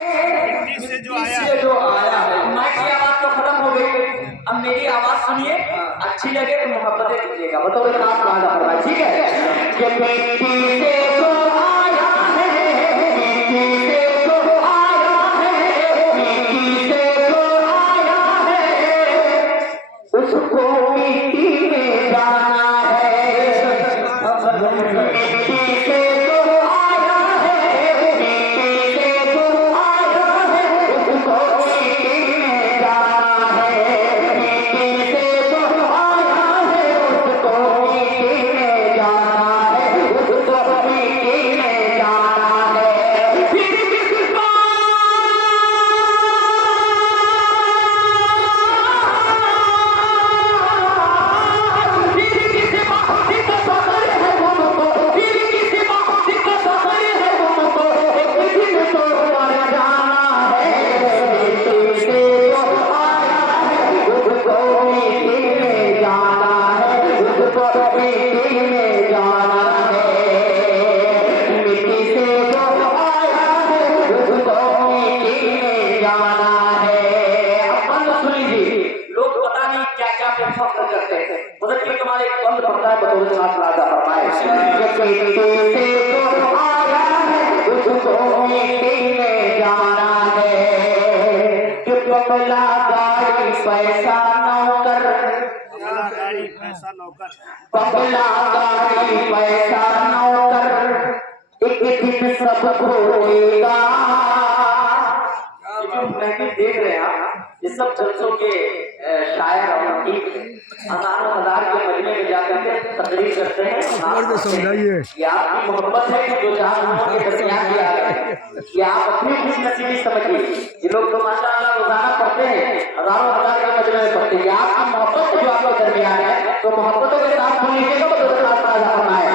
मिट्टी से जो आया है। माइक की आवाज तो खत्म हो गई, अब मेरी आवाज सुनिए, अच्छी लगे तो मोहब्बतें दीजिएगा। बताओ एक हाथ लगा कर भाई, ठीक है? कि मिट्टी से जो आया है, मिट्टी से जो आया है, मिट्टी से जो आया है, उसको मिट्टी में जाना है। मिट्टी से जो आया है, मिट्टी से जो आया है, उसको मिट्टी में जाना है। मिट्टी से जो आया है, उसको मिट्टी में जाना है, उसको मिट्टी में जाना है। फिर किसका पैसा नौकर, बंगला गाड़ी पैसा नौकर, एक दिन सब खोएगा। जो मैंने देख रहे हैं ये सब जलसों के शायर और हजारों हजार के महीने में जाकर के तकरीर करते हैं। समझाइए ये आपकी मोहब्बत है कि जो जहां के दरमियान किया गया है, ये आप अपनी खुशनसीबी समझिए। ये लोग तो माशाअल्लाह रोजाना पढ़ते हैं, हजारों हजार के मजमे में पढ़ते हैं। आपकी मोहब्बत जो आपके दरमियान है, तो मोहब्बतों के साथ सुन लीजिएगा तो ताजा फरमाए।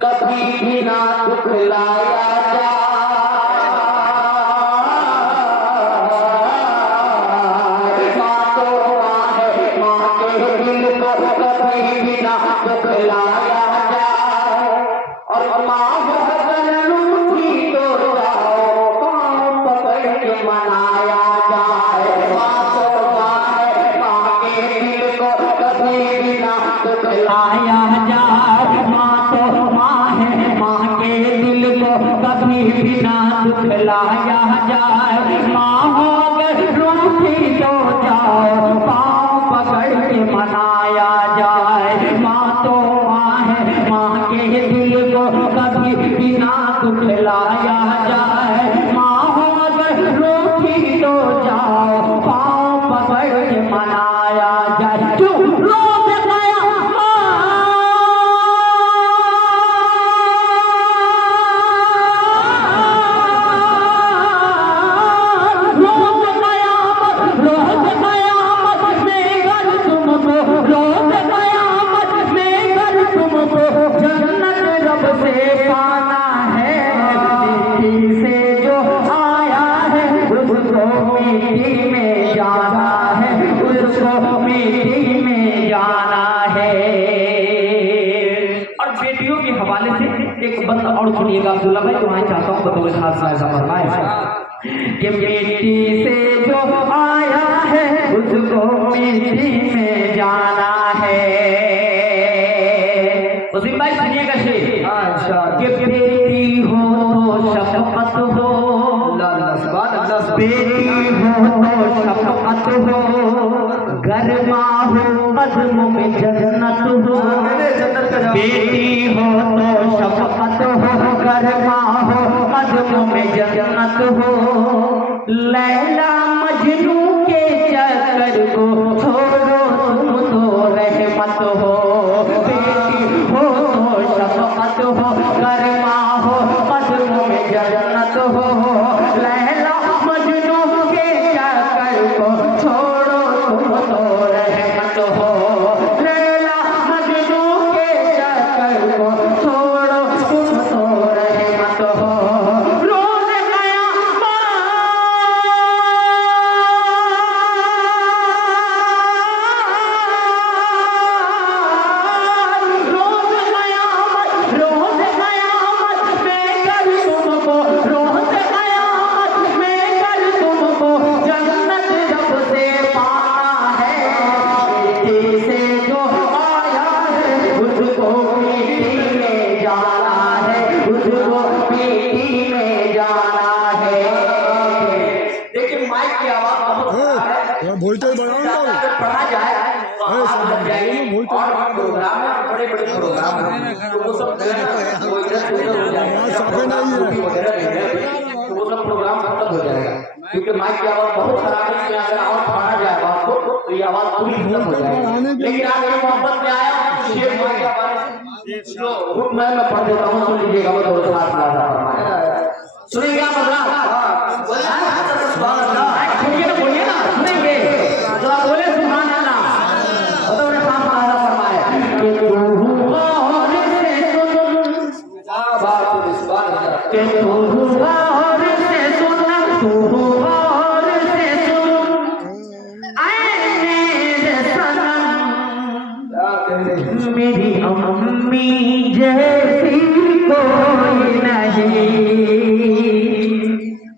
कभी भी ना दुखलाया जा, माँ तो माँ है, माँ के दिल को कभी भी ना दुखलाया जा। और माँ बहन रूठी तो जाओ, पाँव पकड़ के मनाया जाए। माँ तो माँ है, माँ के दिल को कभी भी ना दुखलाया जाए। माँ तो माँ है, माँ के दिल को कभी भी ना दुखलाया जाए। माँ हो अगर रूठी तो जाओ, पाँव पकड़ के मनाया जाए। माँ तो माँ है, माँ के दिल को कभी भी ना दुखलाया जाए। माँ हो अगर रूठी तो जाओ, पाँव पकड़ के मनाया जाए। क्यों रोज गया बंद और सुनिएगा अब्दुल्ला भाई, तो मैं चाहता हूँ बतौर खास ऐसा फरमाए कि मिट्टी से जो आया है उसको मिट्टी में जाना है। उसी भाई सुनिएगा शेर कि बेटी हो तो शफकत हो, बेटी हो तो शफकत हो, गरमा हो कदमों में जन्नत हो, बेटी हो तो शफकत हो, गरमा हो कदमों में जन्नत हो, लैला मजनू के चक्कर को छोड़ो तुम तो रहमत हो, बेटी हो तो शफकत हो, गरमा हो कदमों में जन्नत हो, लैला मजनू के चक्कर को छोड़ो तुम तो रहमत हो, लैला मजनू के चक्कर को छोड़ो तुम तो रहमत हो। रोज़ क़यामत, रोज़ क़यामत, रोज़ क़यामत में कर तुमको, रोज़ क़यामत में कर तुमको जन्नत जब से पाना है। मिट्टी से जो आया है उसको मिट्टी में जाना है, उसको मिट्टी में जाना है। देखिए माइक की आवाज बहुत है, वोल्टेज बढ़ाओ ना। अगर पढ़ा जाए तो आवाज बन जाएगी। और प्रोग्राम में बड़े बड़े प्रोग्राम हैं, तो वो सब जो है ना, वो इधर से उधर हो जाएगा, तो वो सब प्रोग्राम खत्म हो जाएगा, क्योंकि माइक की आवाज बहुत खराब है। इसमें अगर आवाज पढ़ा जाए बात को तो ये आवाज पूरी खत्म हो जाएगी। लेकिन आपके मोहब्बत में आया शेर माइक की आवाज जो रुक मैं पढ़ देता हूँ, सुन लीजिएगा। वो थोड़ा सा सुनेंगे आप? बोलिए ना, सुनेंगे जरा, बोले सुभान अल्लाह। बतौर खास वादा फरमाया कि तू गौर से सुन, कि तू गौर से सुन, तू गौर से सुन, ऐ मेरे सनम, मेरी अम्मी जैसी कोई नहीं।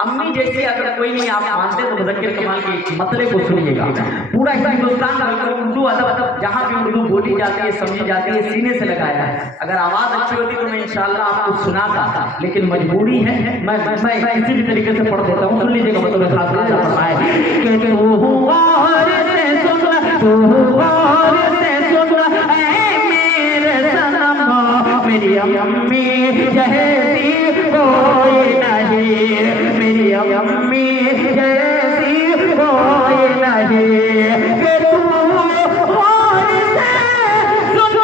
अम्मी जैसे अगर कोई नहीं आप मानते तो मुज़क्किर कमाल के मसले को सुनिएगा। पूरा हिंदुस्तान का उर्दू अदब जहाँ भी उर्दू बोली जाती है, समझी जाती है, सीने से लगाया है। अगर आवाज अच्छी होती तो मैं इंशाअल्लाह आपको सुनाता, लेकिन मजबूरी है। मैं इसी भी तरीके से पढ़ देता हूँ, सुन लीजिएगा। मतलब खास फरमाए कि तू गौर से सुन, तू गौर से सुन, ऐ मेरे सनम, मेरी अम्मी जैसी कोई नहीं, मेरी अम्मी जैसी कोई नहीं। कि तू गौर से सुन,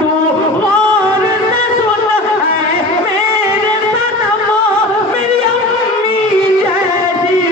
तू गौर से सुन, ऐ मेरे सनम, मेरी अम्मी जैसी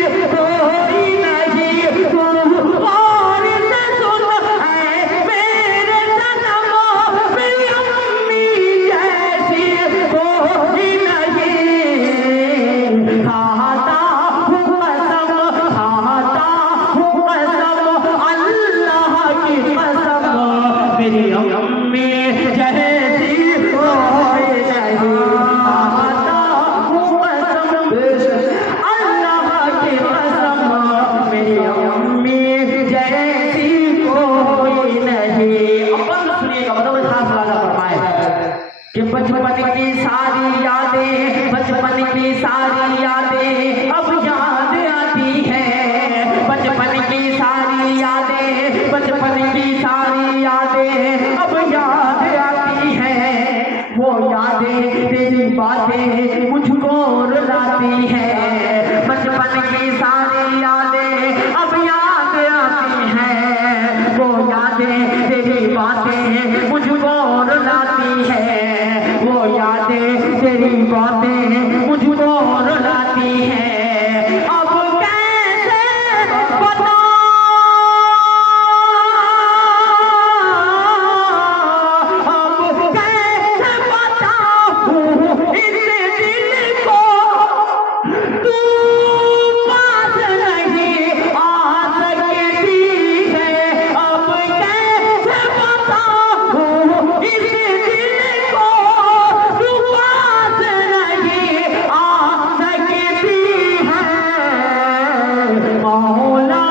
मौला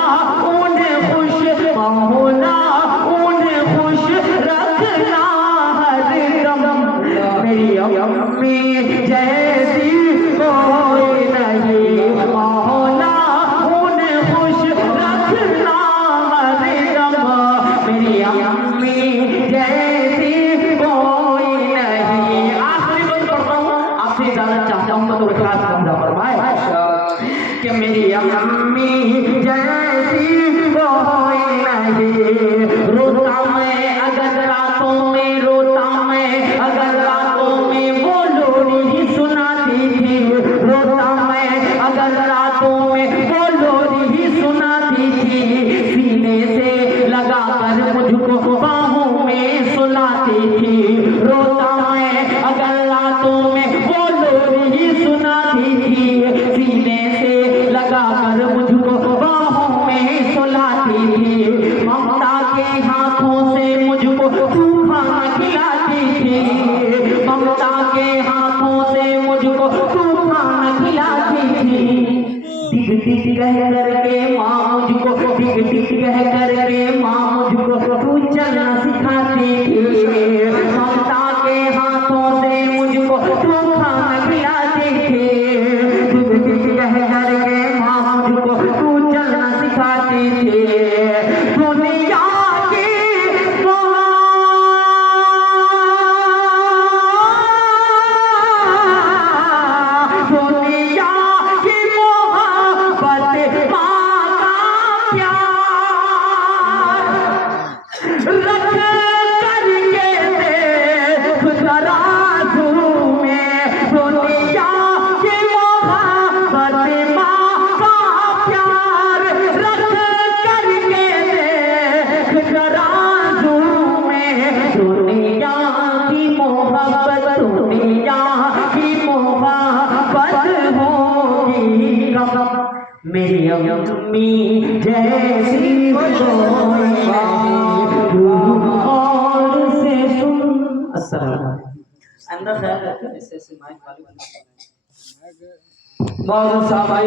उन्हें खुश, मौला उन्हें खुश रखना हरदम। मेरी अम्मी जैसी कोई नहीं, मौला उन्हें खुश रखना हरदम। मेरी अम्मी जैसी कोई नहीं। आखिरी बात पढ़ता हूँ, आपसे ज्यादा चाहता हूँ तो खास बंदा फरमाए कि मेरी अम्मी जैसी कोई नहीं। रोता मैं अगर रातों में, रोता मैं अगर रातों में वो लोरी ही सुनाती थी। रोता मैं अगर रातों में वो लोरी ही सुनाती थी। सीने से लगा कर मुझको बाहों में सुलाती थी। रोता मैं अगर रातों में वो लोरी ही सुनाती थी। सीने से लगा कर मुझको बाहों में सुलाती थी। ममता के हाथों से मुझको तू खाना खिलाती थी। ममता के हाथों से मुझको तू खाना खिलाती थी। दिग दिग कह करके माँ मुझको, दिग दिग कह करके माँ मुझको तू चलना सिखाती थी। ममता के हाथों से मुझको तू खाना खिलाती थी। दिग दिग कह करके माँ मुझको तू चलना सिखाती थी। दुनिया की दुनिया की मोहब्बत माँ का प्यार रख करके देख तराजू में। दुनिया की मोहब्बत माँ का प्यार रख करके देख तराजू में। दुनिया की मोहब्बत, दुनिया की मोहब्बत होगी कब। मेरी अम्मी जैसी कोई नहीं, और से सुन। अस्सलाम अंदर है ऐसे माइक वाली मौलाना साहब आई